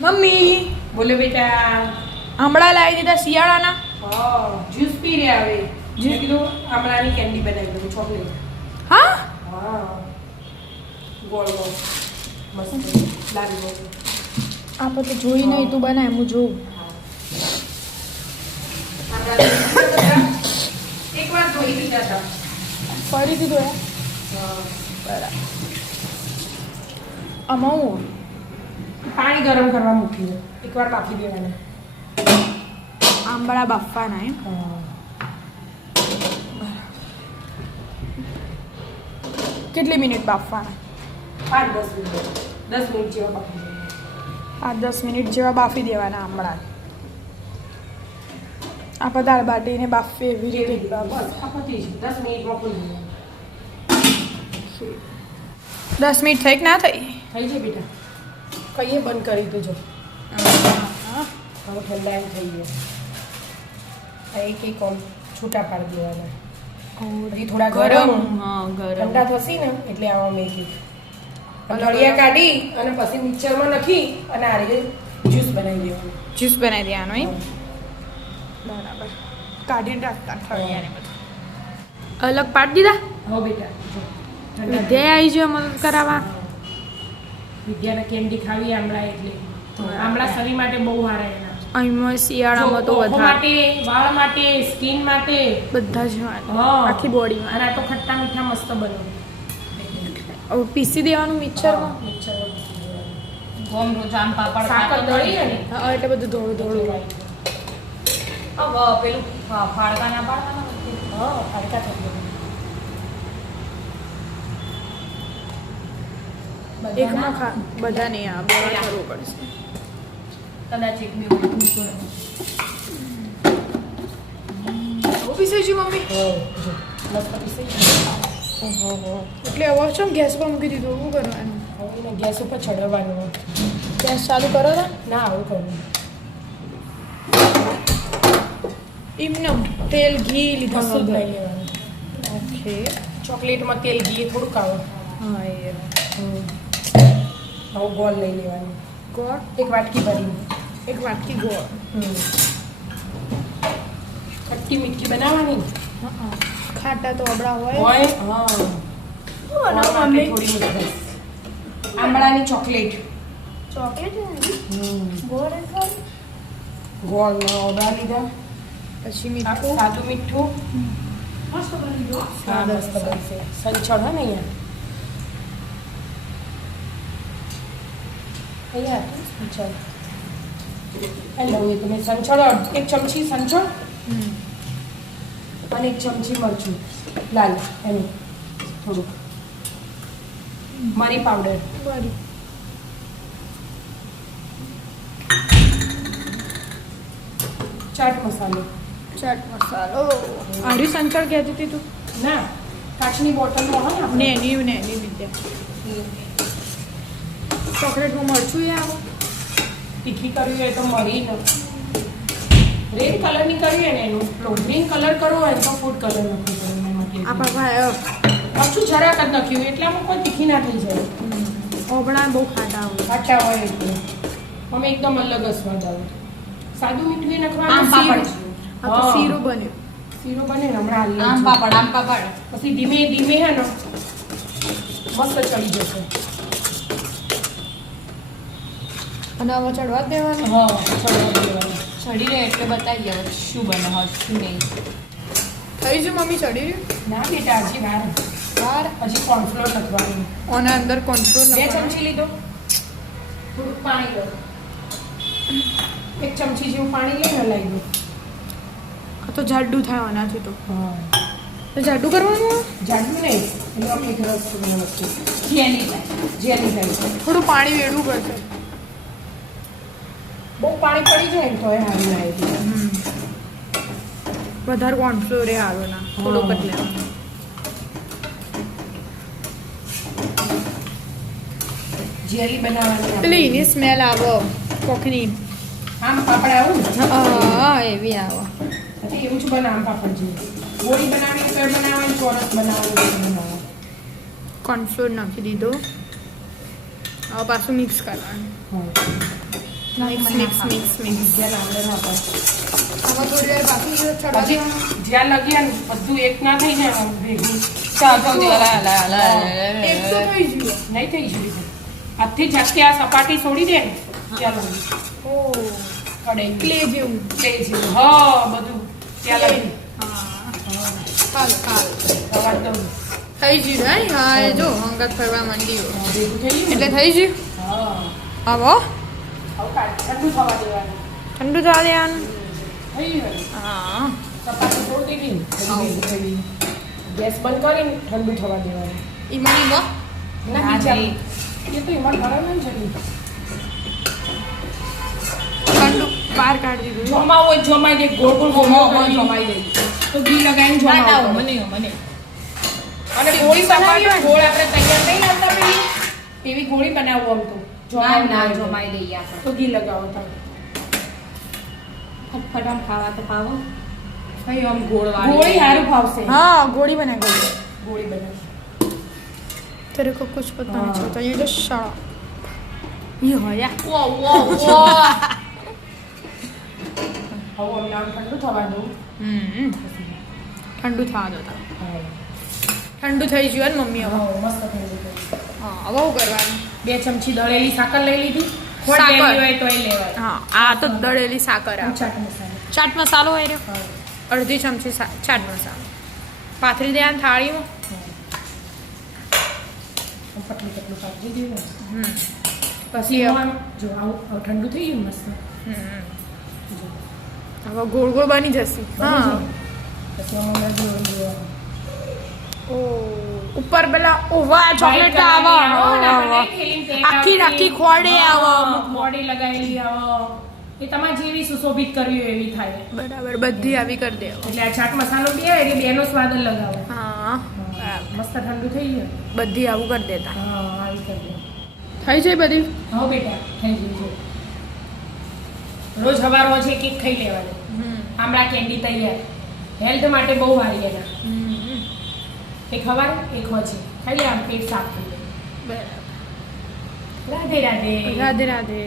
Mummy. બોલો બેટા. હમણાં લાવી દીધા શિયાળાના. હા જ્યુસ પી રહ્યા હવે. જ્યુસ? કીધું આમળાની કેન્ડી બનાવી દઉં ચોકલેટ. હા? હા ગોળ ગોળ. મસ્ત. લાલ ગોળ. આપણે તો જોઈ નહીં તું બનાય હું જોઉં. એક વાર ધોઈ દીધા હતા. ધોયા હા. બરાબર. આમાં હું? પાણી ગરમ કરવા મૂકી દો. એકવાર બાફી દેવાના આંબળા બાફવાના એમ? કેટલી મિનિટ બાફવાના? પાંચ દસ મિનિટ. દસ મિનિટ જેવા બાફી પાંચ દસ મિનિટ જેવા બાફી દેવાના આંબળા. આપણે દાળ બાટીને બાફીએ એવી રીતે. દસ મિનિટમાં દસ મિનિટ થઈ કે ના થઈ? થઈ જાય બેટા. કહીએ બંધ કરી દેજો હવે ઠંડા એમ થઈ ગયા. એક એક ઓમ છૂટા પાડી દેવાના. પછી થોડા ગરમ હા ઠંડા થશે ને એટલે આવા મેં નળિયા કાઢી અને પછી મિક્સરમાં નાખી અને આ રીતે જ્યુસ બનાવી દેવાનું. જ્યુસ બનાવી દેવાનો એમ? બરાબર. કાઢીને રાખતા ઠળિયાને બધું. અલગ પાડી દીધા? હો બેટા જો. વિદ્યા આવી જો મદદ કરાવવા. વિદ્યાને કેન્ડી ખાવી આમળા એટલે. આમળા શરીર માટે બહુ સારા એના. અહીંમાં શિયાળામાં તો વધારે માટે વાળ માટે સ્કિન માટે. બધા જ આખી બોડીમાં અને આ તો ખટ્ટા મીઠા મસ્ત બને. પીસી દેવાનું મિક્સરમાં? ગોમ રોજ આમ પાપડ સાકર દળીએ ને. હા એટલે બધું ધોળું ધોળું. હોય પેલું ફા- ના પાડતા હા હલકા થઈ ગયા એકમાં ખા બધા નહીં આ બે કરવું પડશે. કદાચ એક બે ઊંધું કરે. આવું મમ્મી. એટલે હવે છો ગેસ પર મૂકી દીધું શું કરવાનું? ગેસ ઉપર ચડાવવાનું ગેસ ચાલુ કરો ને. ના આવું કરવું ઇમનમ તેલ ઘી લીધા જ નહીં લેવાનું. ઓકે. ચોકલેટમાં તેલ ઘી થોડુંક આવે. હા એ. હવે ગોળ લઈ લેવાનું ગોળ એક વાટકી ભરીને એક વાટકી ગોળ. ખટ્ટી મીઠી બનાવવાની ખાટા તો અબડા હોય હોય હા? થોડી. આંબળાની ચોકલેટ ચોકલેટ. ગોળ ગોળના ઓગળા લીધા પછી મીઠું સાદું મીઠું મસ્ત બની ગયો મસ્ત બનશે સંચળ હે ને અહીંયા અહીંયા હતું સંચળ તમે સંચળ એક ચમચી સંચળ અને એક ચમચી મરચું. લાલ એનું. થોડુંક. મરી પાવડર બરી ચાટ મસાલો. ચાટ મસાલો. આડ્યું સંચળ કહેતી હતી તું? ના કાચની બોટલમાં હોય ને ને એની એની વિદ્યા ચોકલેટમાં મરચું એ આવો. તીખી કરવી હોય તો મરી રેડ કલરની કરીએ ને એનું. ગ્રીન કલર કરવો હોય તો ફૂડ કલર નથી આ પાપા પાછું જરાક જ નાખ્યું એટલામાં કોઈ તીખી ના થઈ જાય. ઓબળા બહુ ખાટા હોય. ખાટા હોય એટલે. અમે એકદમ અલગ જ સ્વાદ આવે સાદું મીઠું એ નાખવાનું પાપડ. આ શીરો બન્યો. શીરો બને ને હમણાં આમ પાપડ આમ પાપડ. પછી ધીમે ધીમે હે ને મસ્ત ચડી જશે. અને હવે ચડવા દેવાનું? હા ચડવા દેવાનું. ચડી રહે એટલે બતાવી હવે શું બને હવે શું નહીં. થઈ ગયું મમ્મી ચડી રહ્યું? ના બેટા હજી વાર બાર? હજી કોર્નફ્લોર નાખવાનું અને અંદર કોન્ટ્રોલ બે ચમચી લીધો? થોડુંક પાણી લો. એક ચમચી જેવું પાણી લઈને હલાવી દો. આ તો જાડું થાય આનાથી તો. હા. તો જાડું કરવાનું? જાડું નહીં એનું આપણે રસ વસ્તુ જેની થાય જેની થાય થોડું પાણી વેડવું પડશે. બહુ પાણી પડી જાય ને તો એ હારું આવી વધારે કોર્નફ્લોર એ સારો ના થોડો પતલે જેલી બનાવવાની પેલી એની સ્મેલ આવો કોકની. આમ પાપડ આવું? હા એવી આવો. એવું જ બને આમ પાપડ જેવું. ગોળી બનાવી કઈ બનાવવાની ચોરસ બનાવવાનું કોર્નફ્લોર નાખી દીધો. હવે પાછું મિક્સ કરવાનું. હા જ્યાં આપણે ના પડે. આમાં થોડી વાર બાકી છે ચડવા હજી દેવાનું જ્યાં લગીએ ને બધું એક ના થઈ જાય ભેગું. ચાલ ચાલ લા લા લા એક તો થઈ ગયું. નહીં થઈ જોઈએ હાથથી ઝટકે આ સપાટી છોડી દે ને. પડે. ક્લે જેવું. છે હા બધું. ત્યાં લગી કાલ કાલ થઈ ગયું હા એ જો હંગત ફરવા હા, ગયું એટલે થઈ ગયું? હા. આવો. ઠંડુ થવા દેવાનું. ઠંડુ થવા દેવાનું થઈ હા છોડી દીધી. ગેસ બંધ કરીને ઠંડુ થવા દેવાનું ના બીજા એ તો ઠંડુ બહાર કાઢી દીધું. જોમાં હોય જમાઈ દે ગોળ ગોળ હો, દે તો ઘી લગાવીને ના ના મને મને અને ગોળી બનાવી ગોળ આપણે તૈયાર નહીં આવતા પેલી એવી ગોળી બનાવવું આમ તો. ના જોમાવું ના હોય. જમાઈ દઈએ આપણે તો ઘી લગાવો તમે ફટફટ આમ ખાવા તો પાવો કઈ આમ ગોળ ગોળી સારું ફાવશે हाँ गोली बना गोली ગોળી બનાવી तेरे को कुछ पता नहीं हाँ। चलता ये जो शराब ये हो या વો વો વો હવે અમને આમ ઠંડુ થવા દઉં हम्म ठंडू था दो था હા ठंडू થઈ ગયું ને મમ્મી હવે હા, મસ્ત ઠંડુ થયું. હા હવે હું કરવાનું? બે ચમચી દળેલી સાકર લઈ લીધી. સાકર. હોય તોય લેવાય. હા આ તો દળેલી સાકર આ ચાટ મસાલો. ચાટ મસાલો હોય રહ્યો અડધી ચમચી ચાટ મસાલો. પાથરી દે થાળીમાં. હમ. પછી જો આવું આવું ઠંડુ થઈ ગયું મસ્ત. હવે ગોળ ગોળ બની જશે. હા. પછી. ઓ. ઉપર પેલા ઓવા ચોકલેટ આવે. ની ને આખી આખી ખોડે આવે. હા, લગાવેલી આવે એ તમારે જેવી સુશોભિત કરવી હોય એવી થાય. બરાબર બધી આવી કરી દે. એટલે આ ચાટ મસાલો બી આવે એટલે બેનો સ્વાદ જ લગાવો હા મસ્ત ઠંડુ થઈ ગયું. બધી આવું કરી દેતા. હા આવી કરી દે. થઈ જાય બધી? હા બેટા થઈ ગયું રોજ હવાર રોજ એક એક ખાઈ લેવાનું. આમળા કેન્ડી તૈયાર. હેલ્થ માટે બહુ સારી એના. એક હવાર એક હોજે ખાઈ લે આમ પેટ સાફ થઈ જાય બરાબર. રાધે રાધે. રાધે રાધે.